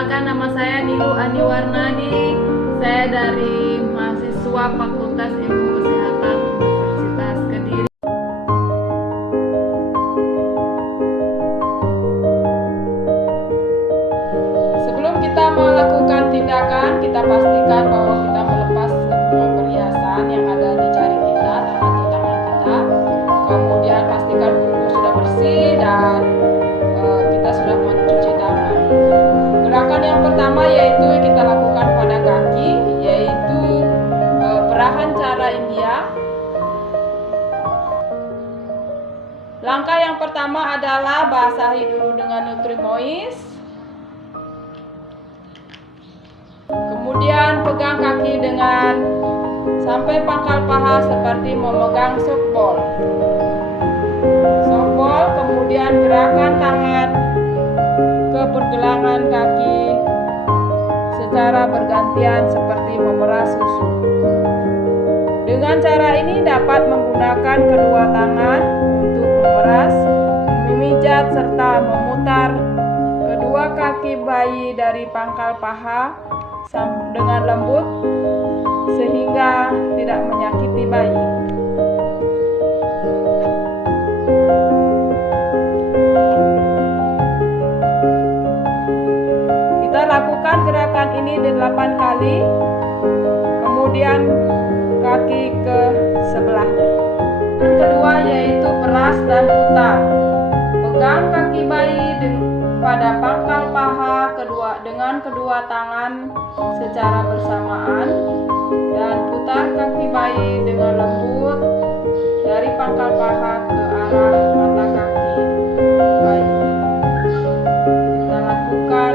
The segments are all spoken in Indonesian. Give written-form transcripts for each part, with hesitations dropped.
Perkenalkan, nama saya Nilu Aniwarnadi. Saya dari mahasiswa Fakultas Ilmu Kesehatan Universitas Kediri. Sebelum kita melakukan tindakan, kita pastikan bahwa kita melepas semua perhiasan yang ada di jari kita atau tangan kita. Kemudian pastikan kuku sudah bersih dan kita sudah mencuci tangan. Gerakan yang pertama yaitu kita lakukan pada kaki, yaitu perahan cara India. Langkah yang pertama adalah basahi dulu dengan Nutrimoist. Kemudian pegang kaki dengan sampai pangkal paha seperti memegang softball. Kemudian gerakan tangan ke pergelangan kaki secara bergantian seperti memerah susu. Dengan cara ini dapat menggunakan kedua tangan untuk memeras, memijat serta memutar kedua kaki bayi dari pangkal paha dengan lembut sehingga tidak menyakiti bayi. Kita lakukan gerakan ini 8 kali, kemudian kaki ke sebelahnya. Yang kedua yaitu peras dan putar. Pegang kaki bayi pada pangkal paha dengan kedua tangan secara bersamaan dan putar kaki bayi dengan lembut dari pangkal paha ke arah mata kaki bayi. Kita lakukan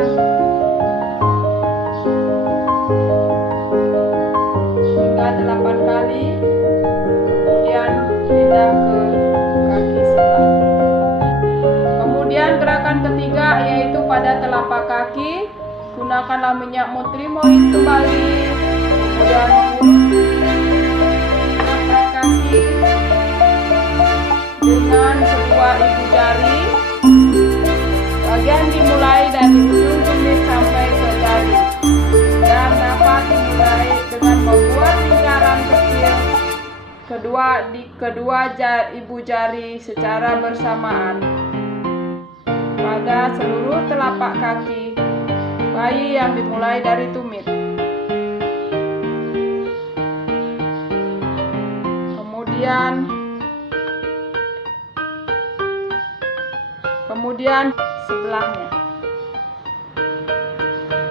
hingga 8 kali, kemudian pindah ke kaki sebelah. Kemudian gerakan ketiga yaitu pada telapak kaki. Gunakanlah minyak Nutrimoist kembali, kemudian telapak kaki dengan sebuah ibu jari. Bagian dimulai dari ujung kumis sampai ke jari, dan dapat dimulai dengan membuat lingkaran kecil kedua ibu jari secara bersamaan pada seluruh telapak kaki bayi yang dimulai dari tumit. Kemudian sebelahnya.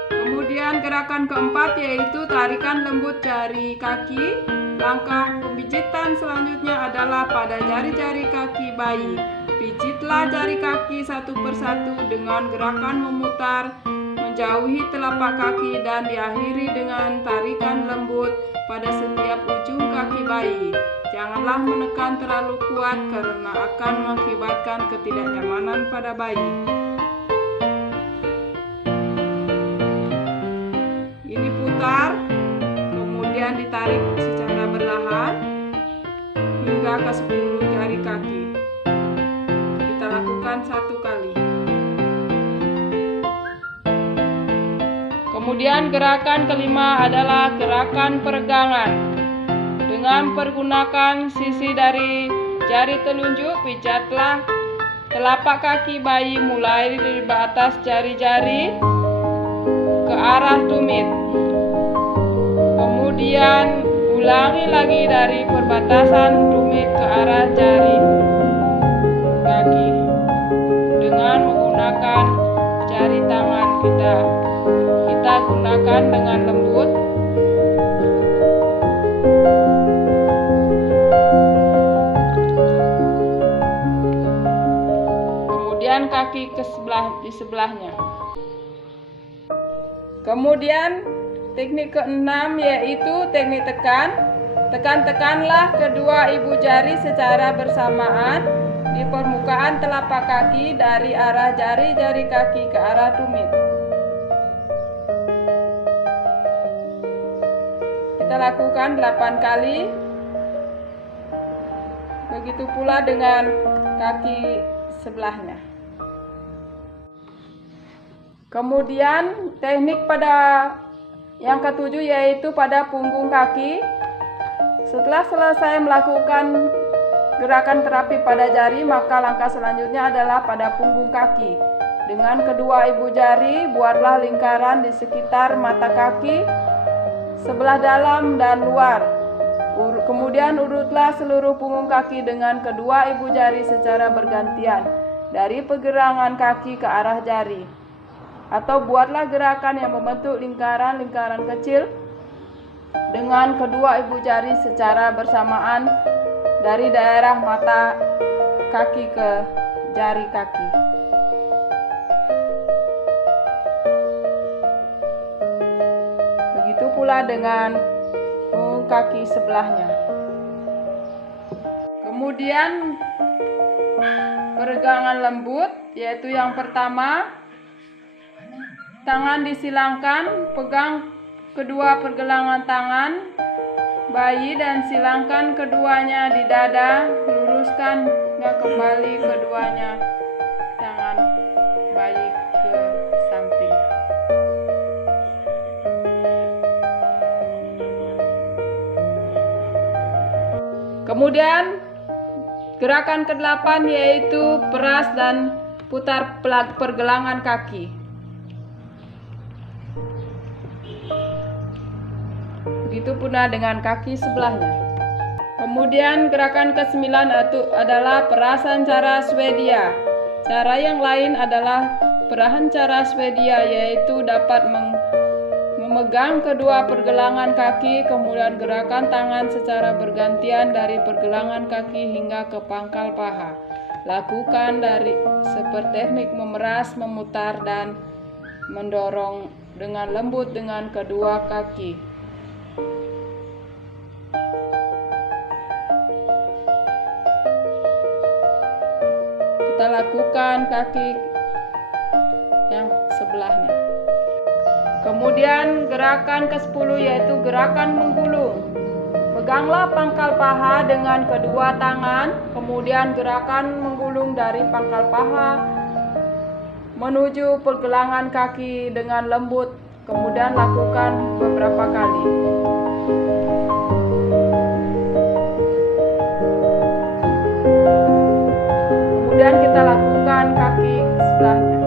Kemudian gerakan keempat yaitu tarikan lembut jari kaki. Langkah pembijitan selanjutnya adalah pada jari-jari kaki bayi. Pijitlah jari kaki satu persatu dengan gerakan memutar menjauhi telapak kaki dan diakhiri dengan tarikan lembut pada setiap ujung kaki bayi. Janganlah menekan terlalu kuat karena akan mengakibatkan ketidaknyamanan pada bayi. Ini putar, kemudian ditarik secara perlahan hingga ke 10 jari kaki. Kita lakukan 1 kali. Kemudian gerakan kelima adalah gerakan peregangan. Dengan pergunakan sisi dari jari telunjuk, pijatlah telapak kaki bayi mulai dari batas jari-jari ke arah tumit. Kemudian ulangi lagi dari perbatasan tumit ke arah jari kaki dengan menggunakan jari tangan kita. Kita gunakan dengan lembut. Kemudian kaki di sebelahnya. Kemudian teknik keenam yaitu teknik tekan. Tekan-tekanlah kedua ibu jari secara bersamaan di permukaan telapak kaki dari arah jari-jari kaki ke arah tumit. Kita lakukan 8 kali. Begitu pula dengan kaki sebelahnya. Kemudian teknik pada yang ketujuh yaitu pada punggung kaki. Setelah selesai melakukan gerakan terapi pada jari, maka langkah selanjutnya adalah pada punggung kaki. Dengan kedua ibu jari, buatlah lingkaran di sekitar mata kaki, sebelah dalam dan luar. Kemudian urutlah seluruh punggung kaki dengan kedua ibu jari secara bergantian, dari pergelangan kaki ke arah jari. Atau buatlah gerakan yang membentuk lingkaran-lingkaran kecil dengan kedua ibu jari secara bersamaan dari daerah mata kaki ke jari kaki. Begitu pula dengan punggung kaki sebelahnya. Kemudian peregangan lembut, yaitu yang pertama, tangan disilangkan, pegang kedua pergelangan tangan bayi dan silangkan keduanya di dada, luruskan kembali keduanya tangan bayi ke samping. Kemudian gerakan ke-8 yaitu peras dan putar pergelangan kaki. Begitu pula dengan kaki sebelahnya. Kemudian gerakan ke-9 adalah perasan cara Swedia. Cara yang lain adalah perahan cara Swedia, yaitu dapat memegang kedua pergelangan kaki, kemudian gerakan tangan secara bergantian dari pergelangan kaki hingga ke pangkal paha. Lakukan seperti teknik memeras, memutar, dan mendorong dengan lembut dengan kedua kaki. Kita lakukan kaki yang sebelahnya. Kemudian gerakan ke-10 yaitu gerakan menggulung. Peganglah pangkal paha dengan kedua tangan, kemudian gerakan menggulung dari pangkal paha menuju pergelangan kaki dengan lembut. Kemudian lakukan beberapa kali. Kemudian kita lakukan kaki sebelahnya.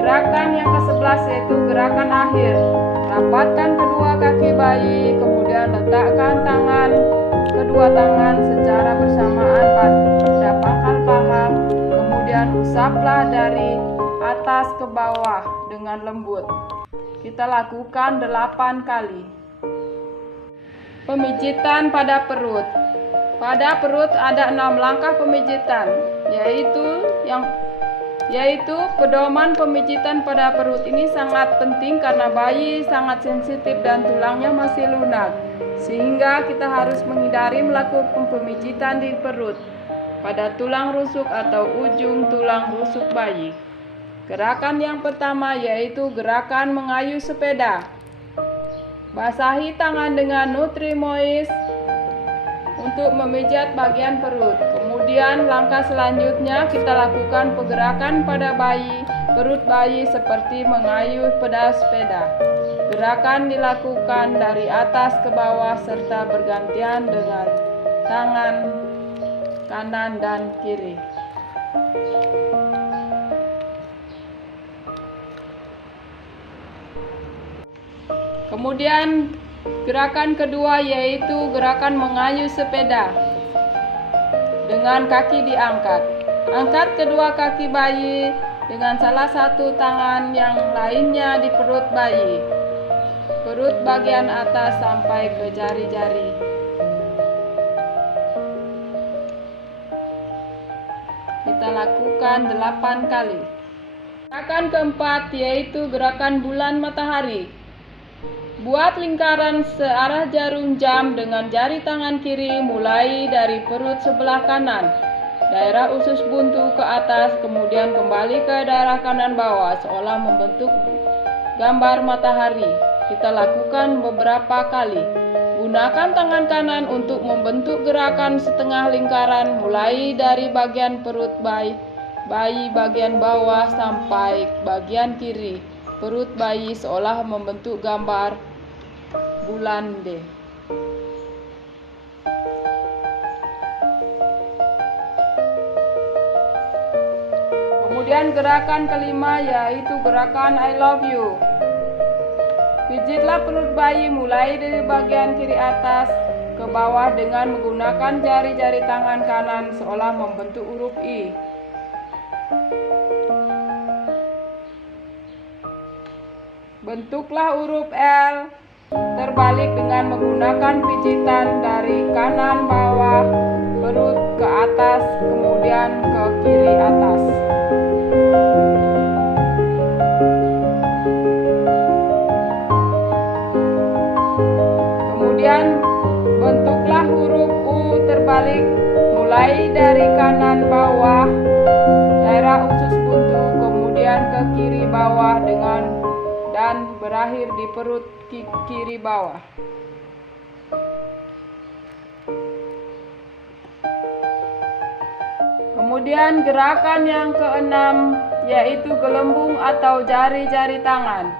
Gerakan yang ke-11 yaitu gerakan akhir. Rapatkan kedua kaki bayi, kemudian letakkan kedua tangan secara bersamaan pada pangkal paha, kemudian usaplah dari atas ke bawah dengan lembut. Kita lakukan 8 kali. Pemijitan pada perut. Pada perut ada 6 langkah pemijitan, yaitu pedoman pemijitan pada perut ini sangat penting karena bayi sangat sensitif dan tulangnya masih lunak, sehingga kita harus menghindari melakukan pemijitan di perut pada tulang rusuk atau ujung tulang rusuk bayi. Gerakan yang pertama yaitu gerakan mengayuh sepeda. Basahi tangan dengan Nutrimoist untuk memijat bagian perut. Kemudian langkah selanjutnya kita lakukan pergerakan pada perut bayi seperti mengayuh pedas sepeda. Gerakan dilakukan dari atas ke bawah serta bergantian dengan tangan kanan dan kiri. Kemudian gerakan kedua yaitu gerakan mengayuh sepeda. Dengan kaki diangkat. Angkat kedua kaki bayi dengan salah satu tangan yang lainnya di perut bayi. Perut bagian atas sampai ke jari-jari. Kita lakukan 8 kali. Gerakan keempat yaitu gerakan bulan matahari. Buat lingkaran searah jarum jam dengan jari tangan kiri mulai dari perut sebelah kanan, daerah usus buntu ke atas, kemudian kembali ke daerah kanan bawah seolah membentuk gambar matahari. Kita lakukan beberapa kali. Gunakan tangan kanan untuk membentuk gerakan setengah lingkaran mulai dari bagian perut bayi bagian bawah sampai bagian kiri perut bayi seolah membentuk gambar bulan D. Kemudian gerakan kelima yaitu gerakan I love you. Pijitlah perut bayi mulai dari bagian kiri atas ke bawah dengan menggunakan jari-jari tangan kanan seolah membentuk huruf I. Bentuklah huruf L terbalik dengan menggunakan pijitan dari kanan bawah perut ke atas kemudian ke kiri atas. Kemudian bentuklah huruf U terbalik mulai dari kanan bawah daerah usus buntu kemudian ke kiri bawah dan berakhir di perut kiri bawah. Kemudian gerakan yang keenam yaitu gelembung atau jari-jari tangan.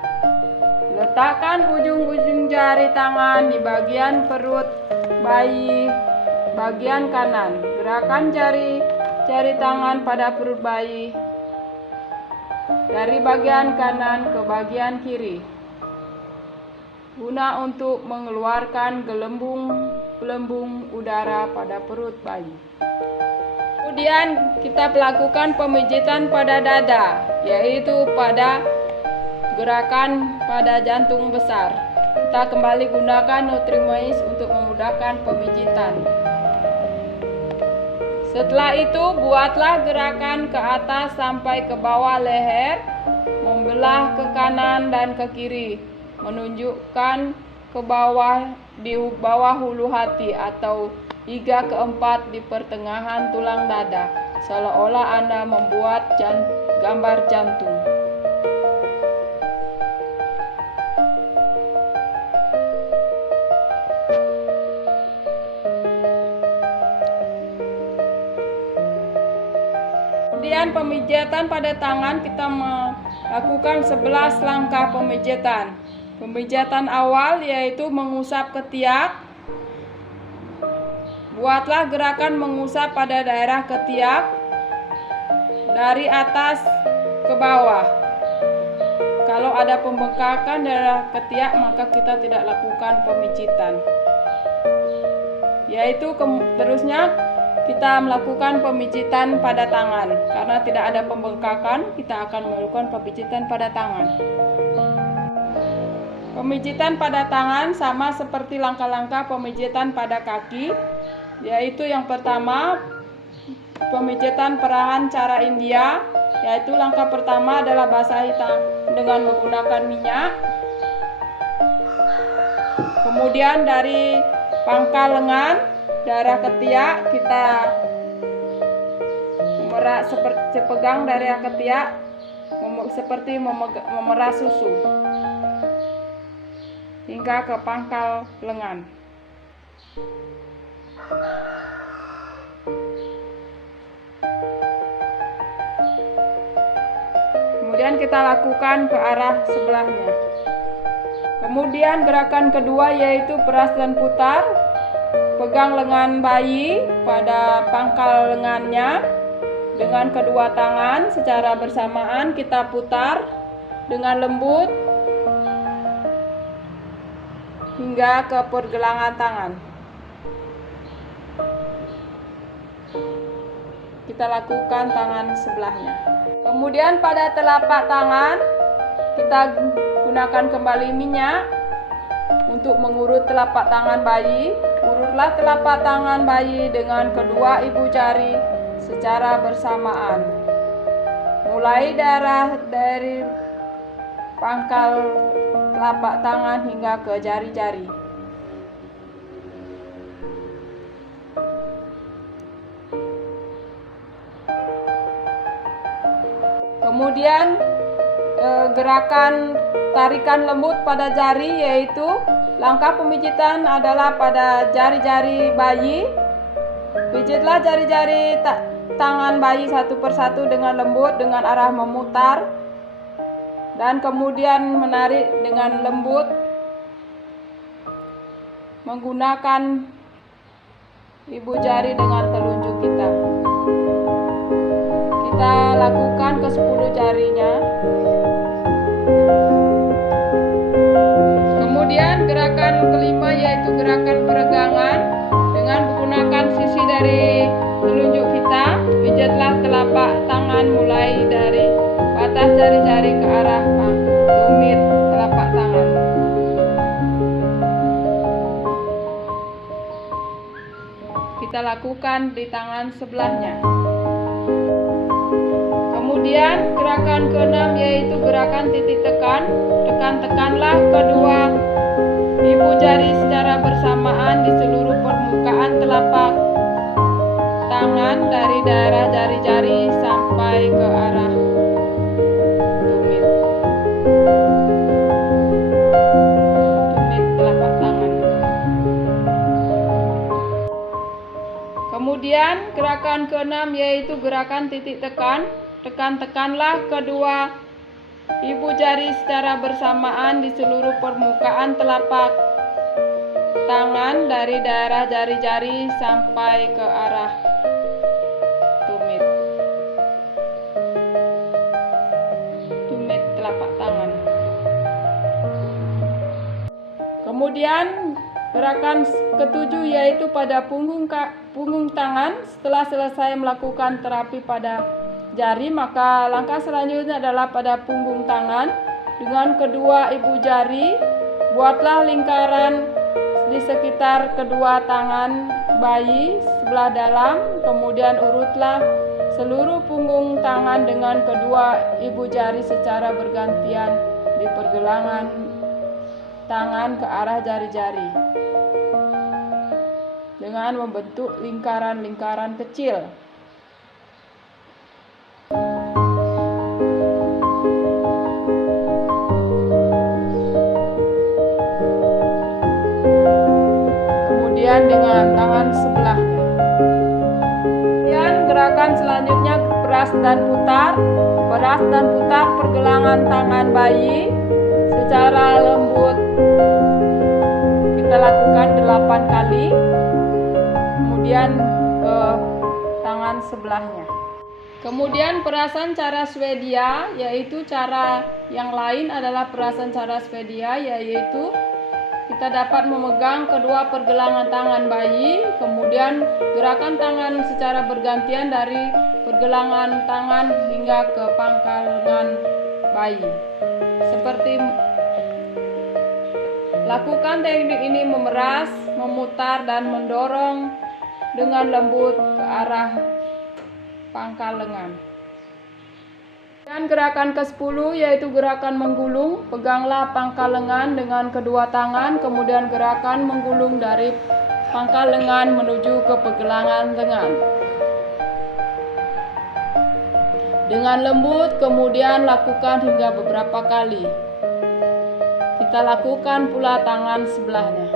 Letakkan ujung-ujung jari tangan di bagian perut bayi bagian kanan. Gerakan jari tangan pada perut bayi dari bagian kanan ke bagian kiri guna untuk mengeluarkan gelembung udara pada perut bayi. Kemudian kita melakukan pemijitan pada dada, yaitu pada gerakan pada jantung besar. Kita kembali gunakan Nutrimais untuk memudahkan pemijitan. Setelah itu buatlah gerakan ke atas sampai ke bawah leher, membelah ke kanan dan ke kiri, menunjukkan ke bawah di bawah hulu hati atau hingga keempat di pertengahan tulang dada, seolah-olah Anda membuat gambar jantung. Kemudian pemijatan pada tangan kita melakukan 11 langkah pemijatan. Pemijatan awal yaitu mengusap ketiak. Buatlah gerakan mengusap pada daerah ketiak dari atas ke bawah. Kalau ada pembengkakan daerah ketiak maka kita tidak lakukan pemijitan. Yaitu terusnya kita melakukan pemijitan pada tangan. Karena tidak ada pembengkakan, kita akan melakukan pemijitan pada tangan. Pemijitan pada tangan sama seperti langkah-langkah pemijitan pada kaki, yaitu yang pertama pemijitan perahan cara India, yaitu langkah pertama adalah basahi dengan menggunakan minyak. Kemudian dari pangkal lengan daerah ketiak kita pegang daerah ketiak seperti memerah susu hingga ke pangkal lengan. Kemudian kita lakukan ke arah sebelahnya. Kemudian gerakan kedua yaitu peras dan putar. Pegang lengan bayi pada pangkal lengannya dengan kedua tangan secara bersamaan kita putar dengan lembut hingga ke pergelangan tangan. Kita lakukan tangan sebelahnya. Kemudian pada telapak tangan kita gunakan kembali minyak untuk mengurut telapak tangan bayi. Urutlah telapak tangan bayi dengan kedua ibu jari secara bersamaan. Mulai dari pangkal telapak tangan hingga ke jari-jari. Kemudian gerakan tarikan lembut pada jari, yaitu langkah pemijitan adalah pada jari-jari bayi. Pijitlah jari-jari tangan bayi satu persatu dengan lembut dengan arah memutar, dan kemudian menarik dengan lembut menggunakan ibu jari dengan telunjuk kita. Kita lakukan ke 10 jarinya. Kemudian gerakan kelima yaitu gerakan peregangan. Dengan menggunakan sisi dari telunjuk kita, pijatlah telapak tangan mulai dari batas jari-jari ke arah tumit telapak tangan. Kita lakukan di tangan sebelahnya. Kemudian gerakan keenam yaitu gerakan titik tekan. Tekan-tekanlah kedua ibu jari secara bersamaan di seluruh permukaan telapak tangan dari daerah jari-jari sampai ke arah tumit telapak tangan. Kemudian gerakan keenam yaitu gerakan titik tekan. Tekan-tekanlah kedua ibu jari secara bersamaan di seluruh permukaan telapak tangan dari daerah jari-jari sampai ke arah tumit telapak tangan. Kemudian gerakan ketujuh yaitu pada punggung tangan. Setelah selesai melakukan terapi pada jari, maka langkah selanjutnya adalah pada punggung tangan. Dengan kedua ibu jari, buatlah lingkaran di sekitar kedua tangan bayi sebelah dalam, kemudian urutlah seluruh punggung tangan dengan kedua ibu jari secara bergantian di pergelangan tangan ke arah jari-jari dengan membentuk lingkaran-lingkaran kecil. Dengan tangan sebelahnya. Kemudian gerakan selanjutnya peras dan putar. Peras dan putar pergelangan tangan bayi secara lembut. Kita lakukan 8 kali. Kemudian ke tangan sebelahnya. Kemudian perasan cara Swedia, yaitu cara yang lain adalah perasan cara Swedia, yaitu kita dapat memegang kedua pergelangan tangan bayi, kemudian gerakan tangan secara bergantian dari pergelangan tangan hingga ke pangkal lengan bayi. Seperti lakukan teknik ini memeras, memutar, dan mendorong dengan lembut ke arah pangkal lengan. Dan gerakan ke-10 yaitu gerakan menggulung. Peganglah pangkal lengan dengan kedua tangan, kemudian gerakan menggulung dari pangkal lengan menuju ke pergelangan lengan. Dengan lembut, kemudian lakukan hingga beberapa kali. Kita lakukan pula tangan sebelahnya.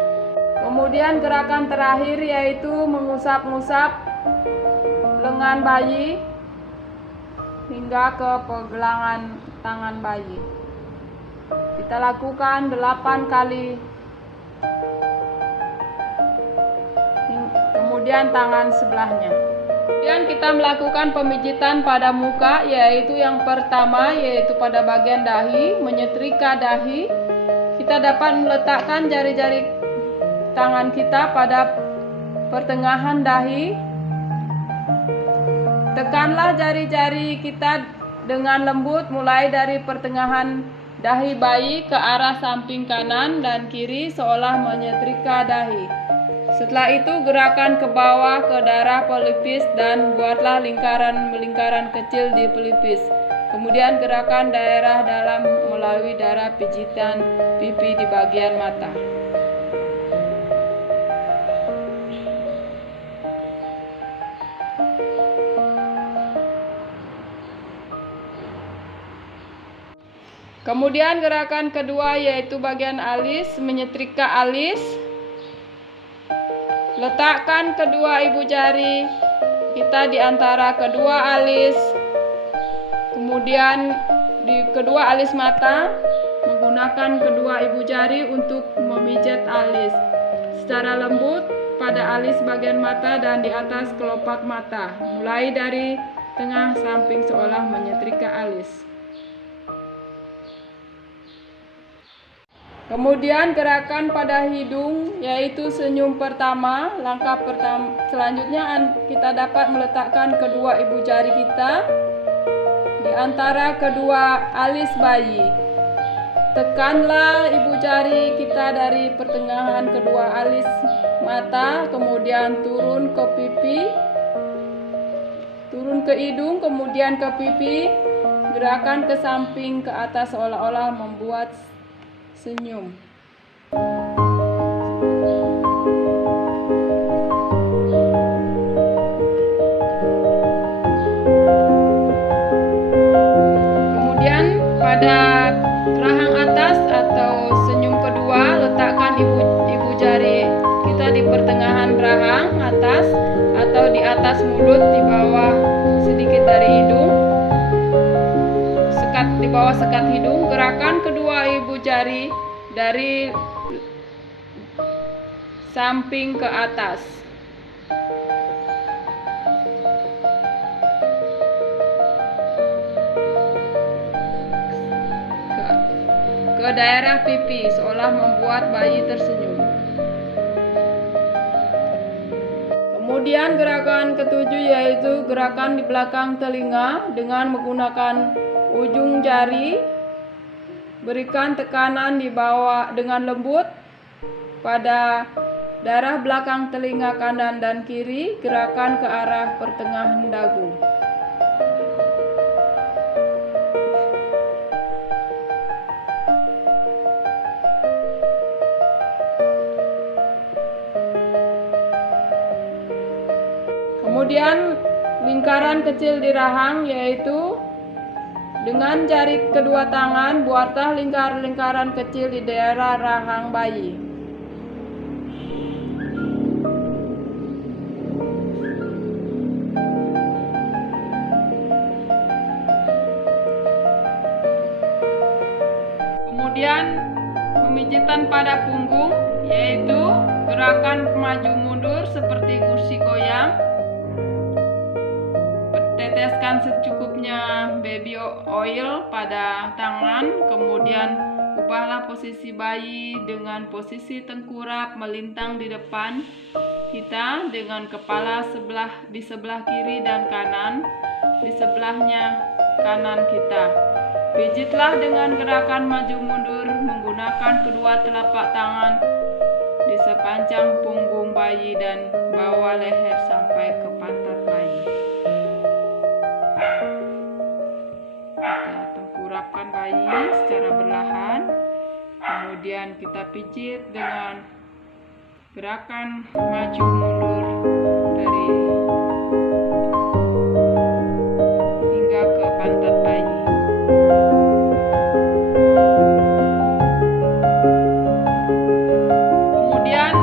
Kemudian gerakan terakhir yaitu mengusap-ngusap lengan bayi hingga ke pergelangan tangan bayi. Kita lakukan 8 kali. Kemudian tangan sebelahnya. Kemudian kita melakukan pemijitan pada muka, yaitu yang pertama yaitu pada bagian dahi, menyetrika dahi. Kita dapat meletakkan jari-jari tangan kita pada pertengahan dahi. Tekanlah jari-jari kita dengan lembut mulai dari pertengahan dahi bayi ke arah samping kanan dan kiri seolah menyetrika dahi. Setelah itu gerakan ke bawah ke daerah pelipis dan buatlah lingkaran kecil di pelipis. Kemudian gerakan daerah dalam melalui daerah pijitan pipi di bagian mata. Kemudian gerakan kedua yaitu bagian alis, menyetrika alis. Letakkan kedua ibu jari kita di antara kedua alis, kemudian di kedua alis mata, menggunakan kedua ibu jari untuk memijat alis secara lembut pada alis bagian mata dan di atas kelopak mata, mulai dari tengah samping seolah menyetrika alis. Kemudian gerakan pada hidung, yaitu senyum pertama. Langkah pertama selanjutnya kita dapat meletakkan kedua ibu jari kita di antara kedua alis bayi. Tekanlah ibu jari kita dari pertengahan kedua alis mata, kemudian turun ke pipi, turun ke hidung, kemudian ke pipi, gerakan ke samping ke atas seolah-olah membuat senyum. Kemudian pada rahang atas atau senyum kedua, letakkan ibu jari kita di pertengahan rahang atas atau di atas mulut, di bawah sedikit dari hidung, di bawah sekat hidung. Gerakan kedua ibu jari dari samping ke atas. Ke daerah pipi seolah membuat bayi tersenyum. Kemudian gerakan ketujuh yaitu gerakan di belakang telinga dengan menggunakan ujung jari. Berikan tekanan di bawah dengan lembut pada daerah belakang telinga kanan dan kiri. Gerakan ke arah pertengahan dagu. Kemudian lingkaran kecil di rahang, yaitu dengan jari kedua tangan buatlah lingkaran kecil di daerah rahang bayi. Kemudian pemijitan pada punggung, yaitu gerakan maju mundur seperti kursi goyang. Teteskan secukupnya baby oil pada tangan, kemudian ubahlah posisi bayi dengan posisi tengkurap melintang di depan kita dengan kepala di sebelah kiri dan kanan di sebelahnya kanan kita. Pijitlah dengan gerakan maju mundur menggunakan kedua telapak tangan di sepanjang punggung bayi dan bawa leher sampai ke pantat bayi. Tengkurapkan bayi secara perlahan, kemudian kita pijit dengan gerakan maju mundur dari hingga ke pantat bayi. Kemudian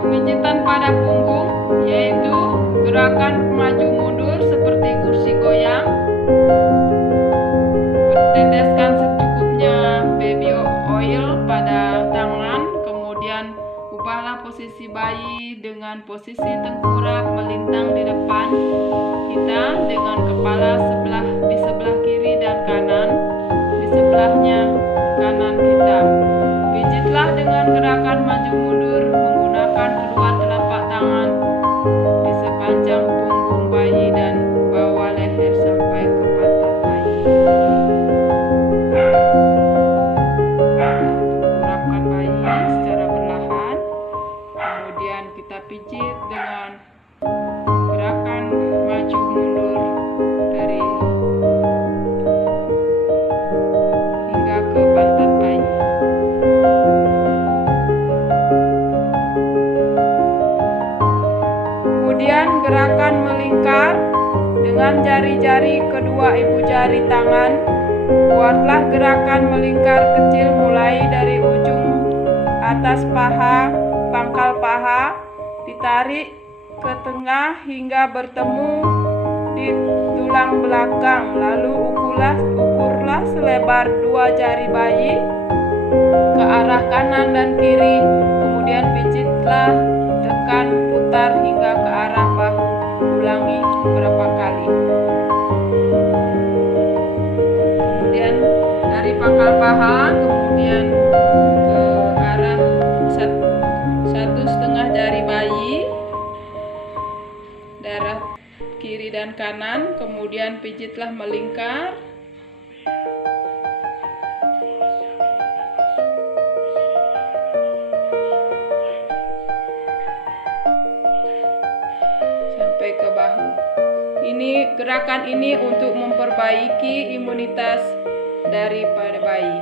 pemijitan pada punggung, yaitu gerakan maju mundur seperti kursi goyang. Teteskan secukupnya baby oil pada tangan, kemudian ubahlah posisi bayi dengan posisi tengkurap melintang di depan kita dengan kepala di sebelah kiri dan kanan di sebelahnya kanan kita. Pijitlah dengan gerakan maju mundur menggunakan kedua telapak tangan di sepanjang punggung bayi dan bawa leher sampai ke pantat bayi. Tengkurapkan bayi secara perlahan, kemudian kita pijit dengan gerakan maju mundur dari hingga ke pantat bayi. Kemudian gerakan melingkar dengan jari-jari kedua ibu jari tangan. Buatlah gerakan melingkar kecil mulai dari ujung atas paha, pangkal paha, ditarik ke tengah hingga bertemu di tulang belakang. Lalu ukurlah selebar 2 jari bayi ke arah kanan dan kiri. Kemudian pijitlah, tekan, putar hingga ke arah bahu. Ulangi beberapa kali. Kemudian dari pangkal paha, kemudian ke arah 1,5 jari bayi, darah kiri dan kanan. Kemudian pijitlah melingkar. Sampai ke bahu. Gerakan ini untuk memperbaiki imunitas daripada bayi.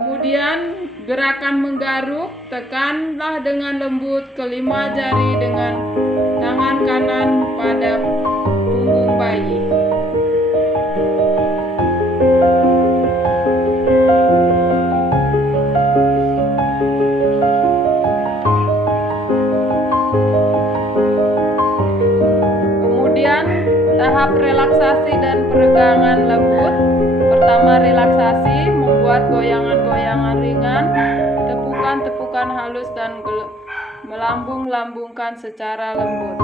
Kemudian gerakan menggaruk, tekanlah dengan lembut kelima jari dengan tangan kanan pada punggung bayi. Tahap relaksasi dan peregangan lembut. Pertama, relaksasi, membuat goyangan-goyangan ringan, tepukan-tepukan halus dan melambung-lambungkan secara lembut.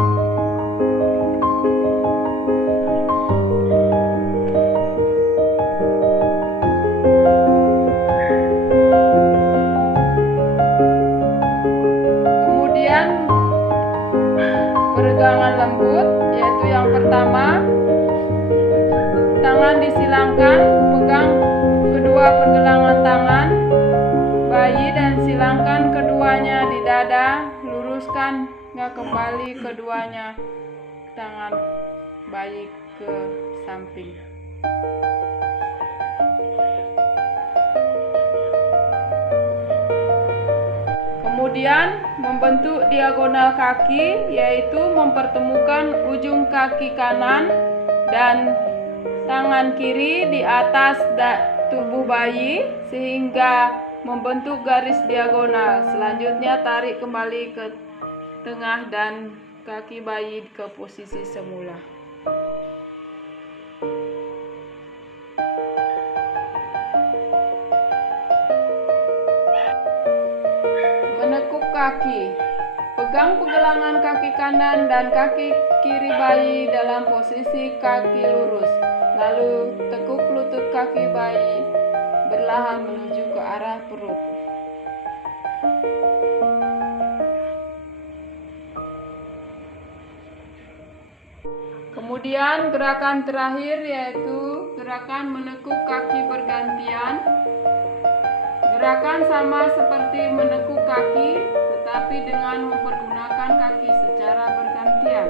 Kemudian peregangan lembut, yaitu yang pertama, tangan disilangkan, pegang kedua pergelangan tangan bayi dan silangkan keduanya di dada, luruskan kembali keduanya tangan bayi ke samping. Kemudian membentuk diagonal kaki, yaitu mempertemukan ujung kaki kanan dan tangan kiri di atas tubuh bayi sehingga membentuk garis diagonal. Selanjutnya tarik kembali ke tengah dan kaki bayi ke posisi semula. Menekuk kaki. Pegang pergelangan kaki kanan dan kaki kiri bayi dalam posisi kaki lurus. Lalu tekuk lutut kaki bayi perlahan menuju ke arah perut. Kemudian gerakan terakhir yaitu gerakan menekuk kaki bergantian. Gerakan sama seperti menekuk kaki, tetapi dengan mempergunakan kaki secara bergantian.